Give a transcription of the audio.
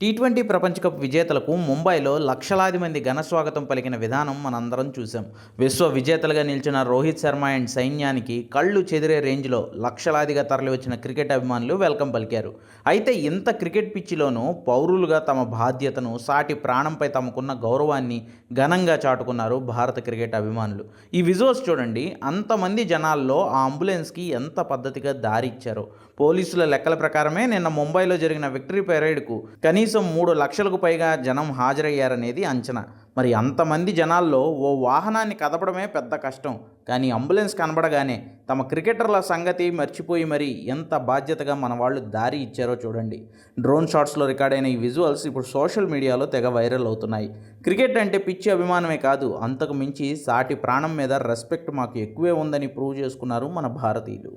T twenty ప్రపంచ cup విజేతలకు ముంబైలో లక్షలాది మంది ఘన స్వాగతం పలికిన విధానం మనందరం చూసాం విశ్వ విజేతలుగా నిలిచిన రోహిత్ శర్మ అండ్ సైన్యానికి కళ్ళు చెదిరే రేంజ్లో లక్షలాదిగా తరలివచ్చిన క్రికెట్ అభిమానులు వెల్కమ్ పలికారు. అయితే ఇంత క్రికెట్ పిచ్చిలోనూ పౌరులుగా తమ బాధ్యతను సాటి ప్రాణంపై తమకున్న గౌరవాన్ని ఘనంగా చాటుకున్నారు భారత క్రికెట్ అభిమానులు. ఈ విజువల్స్ చూడండి అంతమంది జనాల్లో ఆ అంబులెన్స్కి ఎంత పద్ధతిగా దారి ఇచ్చారో. పోలీసుల లెక్కల ప్రకారమే నిన్న ముంబైలో జరిగిన విక్టరీ పెరేడ్కు కనీసం కనీసం మూడు లక్షలకు పైగా జనం హాజరయ్యారనేది అంచనా. మరి అంతమంది జనాల్లో ఓ వాహనాన్ని కదపడమే పెద్ద కష్టం. కానీ అంబులెన్స్ కనబడగానే తమ క్రికెటర్ల సంగతి మర్చిపోయి మరి ఎంత బాధ్యతగా మన వాళ్ళు దారి ఇచ్చారో చూడండి. డ్రోన్ షాట్స్లో రికార్డైన ఈ విజువల్స్ ఇప్పుడు సోషల్ మీడియాలో తెగ వైరల్ అవుతున్నాయి. క్రికెట్ అంటే పిచ్చి అభిమానమే కాదు అంతకు మించి సాటి ప్రాణం మీద రెస్పెక్ట్ మాకు ఎక్కువే ఉందని ప్రూవ్ చేసుకున్నారు మన భారతీయులు.